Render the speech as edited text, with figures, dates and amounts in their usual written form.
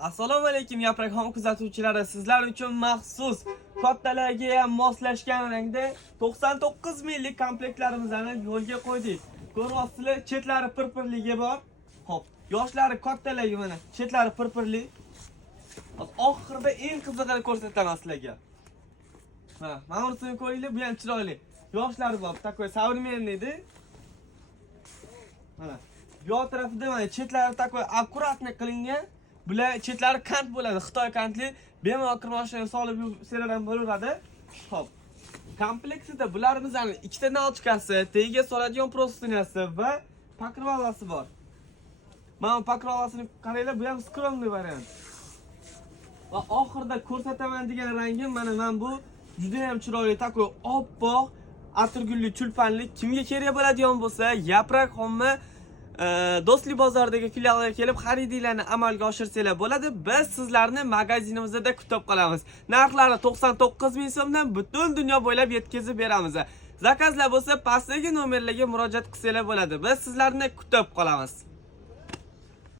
Assalomu alaykum yaprakxon kuzatuvchilari, sizlar uchun maxsus kattalarga ham moslashgan rangda 99 minglik komplektlarimizni yo'lga qo'ydik. Ko'ryapsizlar, chetlari pirpirligi bor. Xo'p, yoshlari kattaligi mana, chetlari pirpirli. Oxirida eng qizig'ini ko'rsataman sizlarga. Ha, mana bunisini ko'ringlar, bu ham chiroyli. Yoshlari bor, takoy современныйdi. Mana, bu tarafida mana chetlari takoy akkuratni qilingan. Bular chetlari kant bo'ladi, Xitoy kantli. Bemalol kirmoshini solib seradan bo'laveradi. Xo'p. Kompleksida bularimizni ikkita nalchkasi, tagiga soladigan prostinasi va pakrovalasi bor. Mana pakrovalasini qaranglar, bu ham skromli variant. Va oxirida ko'rsataman degan rangim mana bu juda ham chiroyli, takoy oppoq, atirgulli, chulpanli. Kimga kerak bo'ladigan bo'lsa, Yaprak Xonma Do'stlik bozoridagi filialga kelib xaridinglarni amalga oshirsanglar bo'ladi. Biz sizlarni magazinimizda kutib qolamiz. Narxlari 99 ming so'mdan butun dunyo bo'ylab yetkazib beramiz. Zakazlar bo'lsa pastdagi nomerlarga murojaat qilsanglar bo'ladi. Biz sizlarni kutib qolamiz.